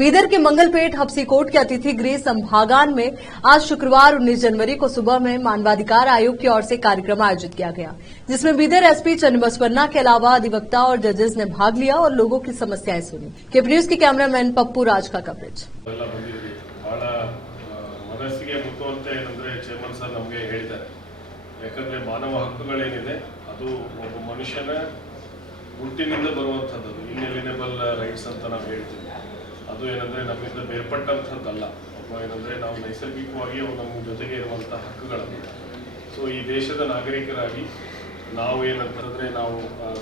बीदर के मंगलपेट हब्सी कोर्ट के अतिथि गृह संभागान में आज शुक्रवार 19 जनवरी को सुबह में मानवाधिकार आयोग की ओर से कार्यक्रम आयोजित किया गया, जिसमें बीदर एसपी चन्नबसवन्ना के अलावा अधिवक्ता और जजेस ने भाग लिया और लोगों की समस्याएं सुनी। केप न्यूज के कैमरामैन पप्पू राज का कवरेज। ಮನಸ್ಸಿಗೆ ಮುಟ್ಟುವಂತೆ ಏನಂದ್ರೆ ಚೇರ್ಮನ್ ಸರ್ ನಮಗೆ ಹೇಳಿದ್ದಾರೆ. ಯಾಕಂದ್ರೆ ಮಾನವ ಹಕ್ಕುಗಳೇನಿದೆ ಅದು ಒಬ್ಬ ಮನುಷ್ಯನ ಹುಟ್ಟಿನಿಂದ ಬರುವಂಥದ್ದು, ಇನ್ಎಲಿನೇಬಲ್ ರೈಟ್ಸ್ ಅಂತ ನಾವು ಹೇಳ್ತೀವಿ. ಅದು ಏನಂದ್ರೆ ನಮ್ಮಿಂದ ಬೇರ್ಪಟ್ಟಂಥದ್ದಲ್ಲ. ಒಬ್ಬ ಏನಂದ್ರೆ ನಾವು ನೈಸರ್ಗಿಕವಾಗಿ ಅವು ನಮ್ಮ ಜೊತೆಗೆ ಇರುವಂಥ ಹಕ್ಕುಗಳನ್ನು. ಸೊ ಈ ದೇಶದ ನಾಗರಿಕರಾಗಿ ನಾವು ಏನಂತಂದ್ರೆ ನಾವು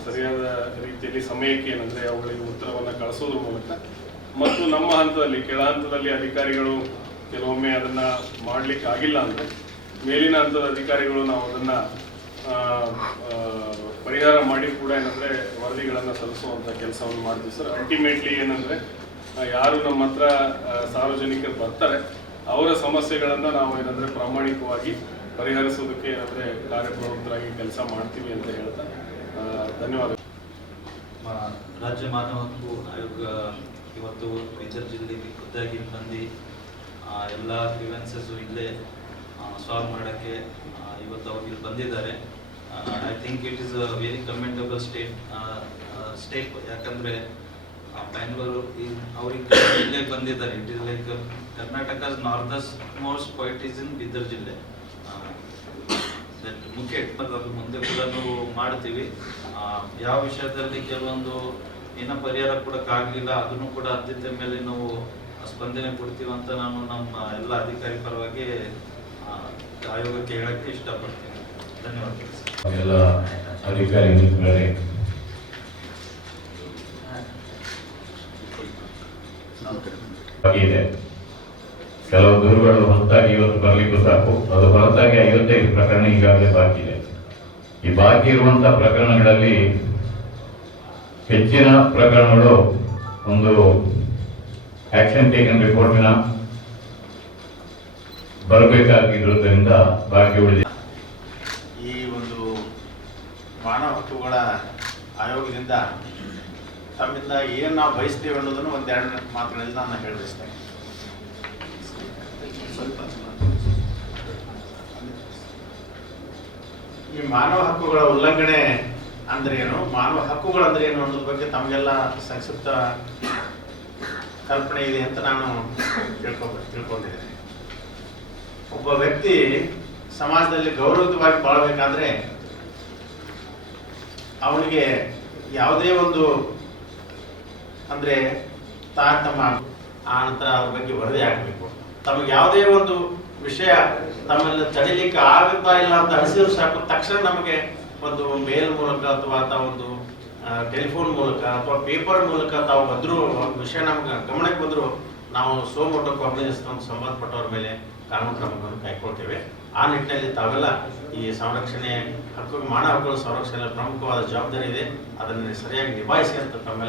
ಸರಿಯಾದ ರೀತಿಯಲ್ಲಿ ಸಮಯಕ್ಕೆ ಏನಂದ್ರೆ ಅವುಗಳಿಗೆ ಉತ್ತರವನ್ನು ಕಳಿಸೋದ್ರ ಮೂಲಕ ಮತ್ತು ನಮ್ಮ ಹಂತದಲ್ಲಿ ಕೆಳ ಹಂತದಲ್ಲಿ ಅಧಿಕಾರಿಗಳು ಕೆಲವೊಮ್ಮೆ ಅದನ್ನ ಮಾಡಲಿಕ್ಕೆ ಆಗಿಲ್ಲ ಅಂದ್ರೆ ಮೇಲಿನ ಹಂತದ ಅಧಿಕಾರಿಗಳು ನಾವು ಅದನ್ನ ಪರಿಹಾರ ಮಾಡಿ ಕೂಡ ಏನಂದ್ರೆ ವರದಿಗಳನ್ನು ಸಲ್ಲಿಸುವಂತ ಕೆಲಸವನ್ನು ಮಾಡ್ತೀವಿ ಸರ್. ಅಲ್ಟಿಮೇಟ್ಲಿ ಏನಂದ್ರೆ ಯಾರು ನಮ್ಮ ಹತ್ರ ಸಾರ್ವಜನಿಕರು ಬರ್ತಾರೆ ಅವರ ಸಮಸ್ಯೆಗಳನ್ನ ನಾವು ಏನಂದ್ರೆ ಪ್ರಾಮಾಣಿಕವಾಗಿ ಪರಿಹರಿಸೋದಕ್ಕೆ ಏನಂದ್ರೆ ಕಾರ್ಯಪ್ರವೃತ್ತರಾಗಿ ಕೆಲಸ ಮಾಡ್ತೀವಿ ಅಂತ ಹೇಳ್ತಾ ಧನ್ಯವಾದ. ರಾಜ್ಯ ಮಾನವ ಹಕ್ಕು ಆಯೋಗ ಇವತ್ತು ಬೀದರ್ ಜಿಲ್ಲೆಗೆ ಖುದ್ದಾಗಿ ಬಂದು ಎಲ್ಲ ಗ್ರೀವೆನ್ಸಸ್ ಇಲ್ಲೇ ಸಾಲ್ವ್ ಮಾಡೋಕ್ಕೆ ಇವತ್ತು ಅವ್ರು ಇಲ್ಲಿ ಬಂದಿದ್ದಾರೆ. I think it is a very commendable step. ಯಾಕಂದರೆ ಬ್ಯಾಂಗ್ಳೂರು ಅವ್ರಿಗೆ ಇಲ್ಲೇ ಬಂದಿದ್ದಾರೆ. It is like Karnataka northeast most point is in Bidar ಜಿಲ್ಲೆ. ದಟ್ ಮುಖ್ಯ ಅದು ಮುಂದೆ ಕೂಡ ನಾವು ಮಾಡ್ತೀವಿ. ಯಾವ ವಿಷಯದಲ್ಲಿ ಕೆಲವೊಂದು ಏನೋ ಪರಿಹಾರ ಕೊಡೋಕ್ಕಾಗಲಿಲ್ಲ ಅದನ್ನು ಕೂಡ ಆದ್ಯತೆ ಮೇಲೆ ನಾವು ಸ್ಪಂದನೆ ಕೊಡ್ತೀವಿ ಅಂತ ನಾನು ನಮ್ಮ ಎಲ್ಲ ಅಧಿಕಾರಿ ಪರವಾಗಿ ಆಯೋಗಕ್ಕೆ ಹೇಳಕ್ಕೆ ಇಷ್ಟಪಡ್ತೀನಿ. ಧನ್ಯವಾದಗಳು. ಎಲ್ಲ ಅಧಿಕಾರಿ ಮಿತ್ರರೇ, ಕೆಲವು ದೂರುಗಳು ಹೊರತಾಗಿ ಇವತ್ತು ಬರಲಿಕ್ಕೂ ಸಾಕು. ಅದು ಹೊರತಾಗಿ 55 ಪ್ರಕರಣ ಈಗಾಗಲೇ ಬಾಕಿ ಇದೆ. ಈ ಬಾಕಿ ಇರುವಂತಹ ಪ್ರಕರಣಗಳಲ್ಲಿ ಹೆಚ್ಚಿನ ಪ್ರಕರಣಗಳು ಒಂದು ಆಕ್ಷನ್ ಟೇಕನ್ ರಿಪೋರ್ಟಿನ ಬರಬೇಕಾಗಿರುವುದರಿಂದ ಬಾಕಿ ಉಳಿದಿದೆ. ಈ ಒಂದು ಮಾನವ ಹಕ್ಕುಗಳ ಆಯೋಗದಿಂದ ತಮ್ಮಿಂದ ಏನು ನಾವು ಬಯಸ್ತೇವೆ ಅನ್ನೋದನ್ನು ಒಂದೆರಡು ಮಾತುಗಳಲ್ಲಿ ನಾನು ಹೇಳಬಯಸ್ತೇನೆ. ಈ ಮಾನವ ಹಕ್ಕುಗಳ ಉಲ್ಲಂಘನೆ ಅಂದ್ರೆ ಏನು, ಮಾನವ ಹಕ್ಕುಗಳಂದ್ರೆ ಏನು ಅನ್ನೋದ್ರ ಬಗ್ಗೆ ತಮಗೆಲ್ಲ ಸಂಕ್ಷಿಪ್ತ ಕಲ್ಪನೆ ಇದೆ ಅಂತ ನಾನು ತಿಳ್ಕೊಂಡಿದ್ದೇನೆ. ಒಬ್ಬ ವ್ಯಕ್ತಿ ಸಮಾಜದಲ್ಲಿ ಗೌರವಯುತವಾಗಿ ಬಾಳಬೇಕಾದ್ರೆ ಅವನಿಗೆ ಯಾವುದೇ ಒಂದು ಅಂದ್ರೆ ತಾರತಮ್ಯ ಆ ನಂತರ ಅದ್ರ ಬಗ್ಗೆ ವರದಿ ಆಗಬೇಕು. ತಮಗೆ ಯಾವುದೇ ಒಂದು ವಿಷಯ ತಮ್ಮಲ್ಲಿ ತಡಿಲಿಕ್ಕೆ ಆಗುತ್ತಾ ಇಲ್ಲ ಅಂತ ಅನಿಸಿದ್ರು ಸಾಕು, ತಕ್ಷಣ ನಮಗೆ ಒಂದು ಮೇಲ್ ಮೂಲಕ ಅಥವಾ ಒಂದು ಟೆಲಿಫೋನ್ ಮೂಲಕ ಅಥವಾ ಪೇಪರ್ ಮೂಲಕ ತಾವು ಬಂದರೂ ಒಂದು ವಿಷಯ ನಮ್ಗೆ ಗಮನಕ್ಕೆ ಬಂದರೂ ನಾವು ಸೋಮೋಟೋ ಕಾಗ್ನಿಜೆನ್ಸ್ ಸಂಬಂಧಪಟ್ಟವ್ರ ಮೇಲೆ ಕಾನೂನು ಕ್ರಮಗಳನ್ನು ಕೈಗೊಳ್ತೇವೆ. ಆ ನಿಟ್ಟಿನಲ್ಲಿ ತಾವೆಲ್ಲ ಈ ಸಂರಕ್ಷಣೆ ಮಾನವ ಹಕ್ಕುಗಳ ಸಂರಕ್ಷಣೆ ಪ್ರಮುಖವಾದ ಜವಾಬ್ದಾರಿ ಇದೆ. ಅದನ್ನು ಸರಿಯಾಗಿ ನಿಭಾಯಿಸಿ ಅಂತ ತಮ್ಮೆಲ್ಲ